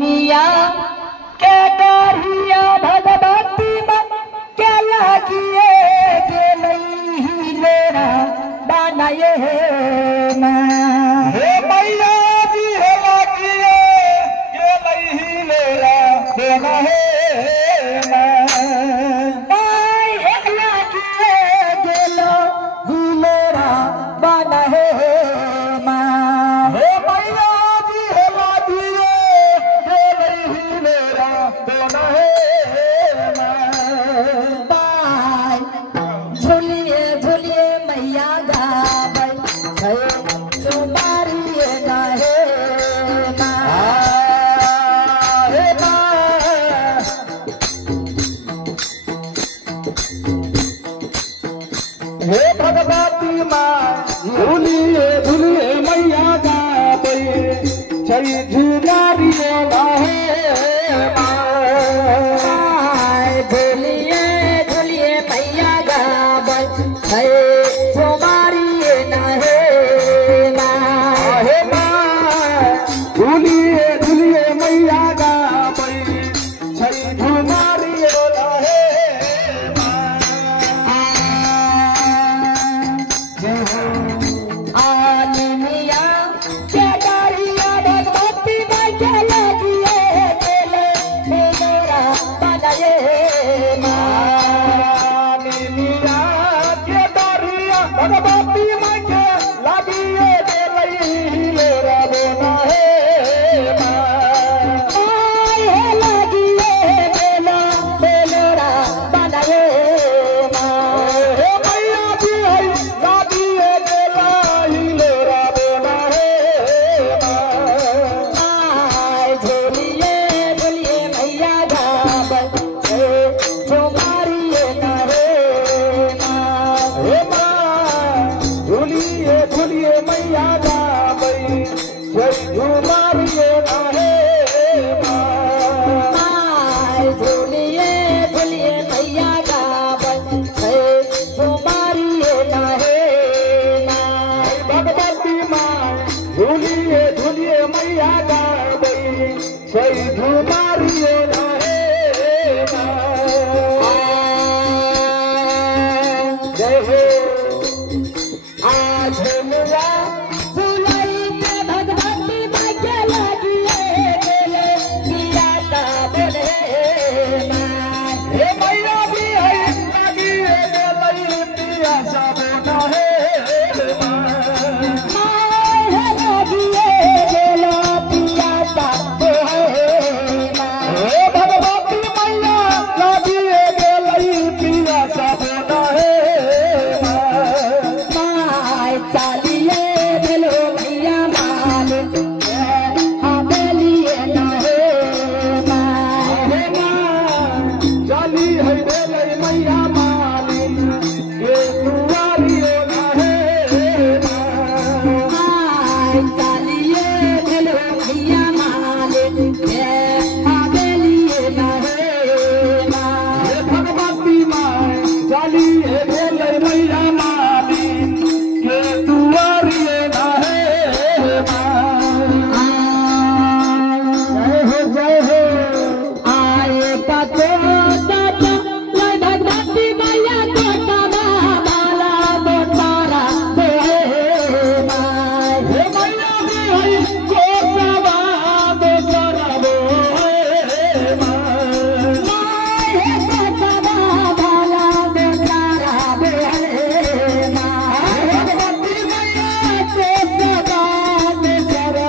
मिया के डरिया भगवती के लागिए गेलई लेरा बनाए हे मैया जी हे लागिए गेलई लेरा देना है हे भगवती माँ झूलिए झूलिए मैया गावे छई झुलारिए लाहे माँ झूलिए झूलिए मैया गावे छई झुमारिए नाहे माँ हे माँ झूलिए झूलिए मैया गावे छई झुलारिए लाहे आलिमिया के डरिया भगवती माँ के लागिए गेले मेरा बनाए आलिमिया के डरिया भगवती माँ के लागिए गेलई लेरा देना है लागिए मेरा बनाए हे मैया जी है लागिए गेलई लेरा देना है झोलिए झोलिए मैया गावे झुमारिए नाहे हे माँ झूलिए झूलिए मैया गावे छई झुमारिए नाहे झूलिए झूलिए मैया गावे झुमारिए नाहे भगवती माँ झूलिए झूलिए मैया गावे छई झुमारिए नाहे जय हो आज झुलुआ झुलाई के भगवती माँ के लागिए गेले पिया का बने हे मैया भी है लागिए गेलई पिया साबोना है लागिए गेलो पिया का हे भगवती मैया लागिए गेलई पिया साबोना है चालिए भेलो भैया माल हवेलिए नाहे हे माँ चाली है गेलई मैया मालिन के दुआरिए नाहे चालिए भेलो भैया माल हवेलिए नाहे हे भगवती माँ चाली है गेलई मैया मालिन के दुआरिए नाहे जय हो आए पतो दादा लय भगवती मैया कोटा माला दोतारा हे मैया भी है कोसवा दोसरा वो हे भगवती मैया कोसवा दोसरा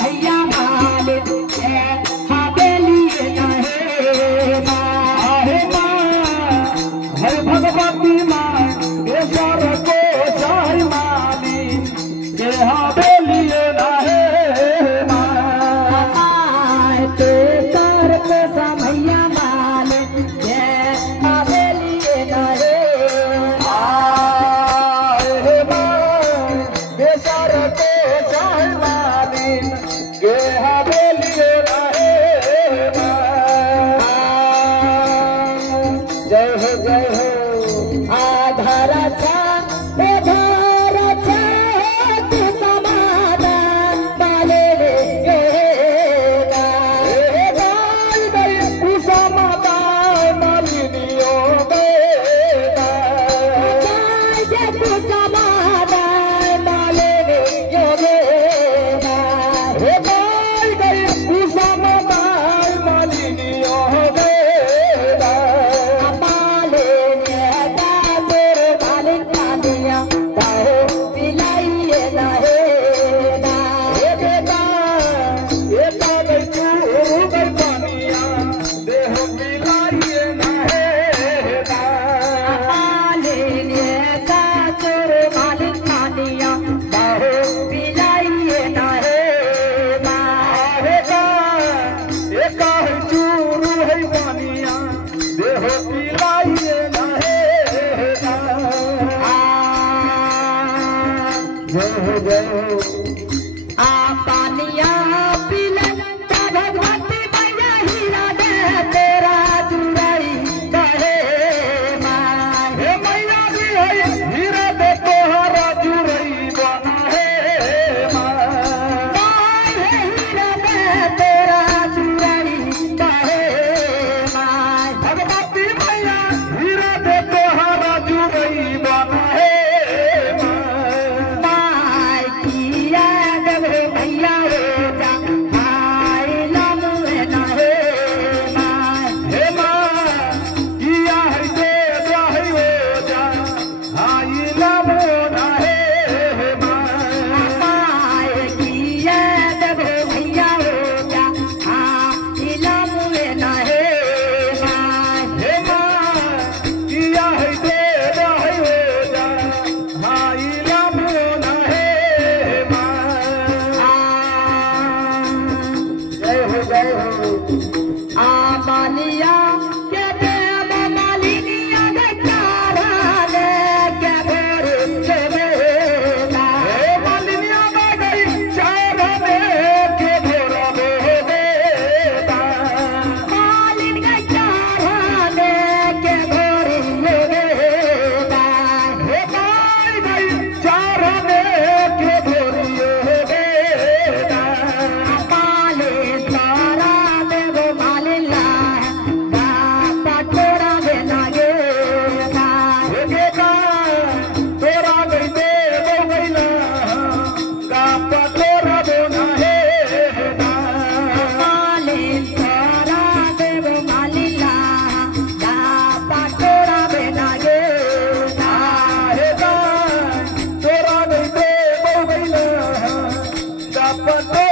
भैया माल हवेलिए नाहे हे माँ हे भगवती माँ देशर को चाहे मानी के हवेलिए नाहे भैया माल हवेलिए नाहे हे माँ देशर को चाहे मानी के हवेलिए नाहे जय हो आधार था पानिया पीले भगवती मैया हीरा दे तेरा चुराई कहे माय हे मैया जी है हीरा दे तोहरा चुरई बना है माय हे हीरा दे तेरा चुराई कहे माय भगवती मैया हीरा दे तोहरा चुरई बना है माय किया देवे भैया हो जा हाय लमुए ना हे माय हे माँ किया है दे रही हो जा हाई लमो ना है माय किया देवे भैया हो जा हाय लमुए ना हे माय हे माँ किया है दे रही हो जा हाई लमो ना है जय हो जय हो मालिया के देव मालिनिया के चारा दे के भोर के बेला हे मालिनिया में गई चार में के भोरा बेटा मालिन के चारा दे के भोर के बेला हे माई गई चार में के भोरियो बेटा माले तारा देव मालिला पटोरा देना गे हे बेटा तोरा गई दे गईला का पटोरा दोना है माले तारा देव मालिला पटोरा देना गे हे गा तोरा गई दे गईला का पटोरा